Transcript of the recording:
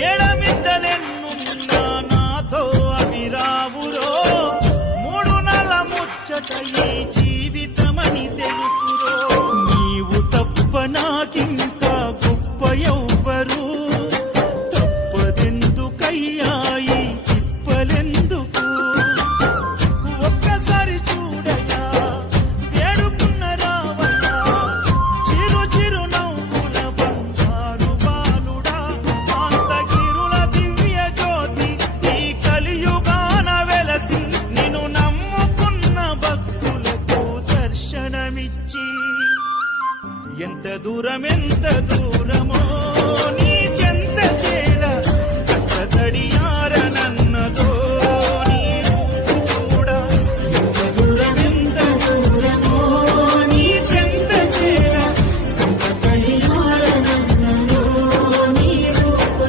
మేడమిద్దలెన్నున్నా నాతో అభిరావురో 3 నెలల ముచ్చట ఈ జీవితమని తెలుసురో నీవు తప్ప నాకింకా గొప్ప ఎవ్వరు తప్పదెందుకయ్యా ఈ తిప్పలెందుకు ఒక్కసారి చూడయ్యా వేడుకున్న రావయ్యా చిరు చిరు నవ్వుల బంగారు బాలుడా శాంతగిరుల దివ్య జ్యోతి ఈ కలియుగాన వెలసి నిన్ను నమ్ముకున్న భక్తులకు దర్శనమిచ్చి ఎంత దూరం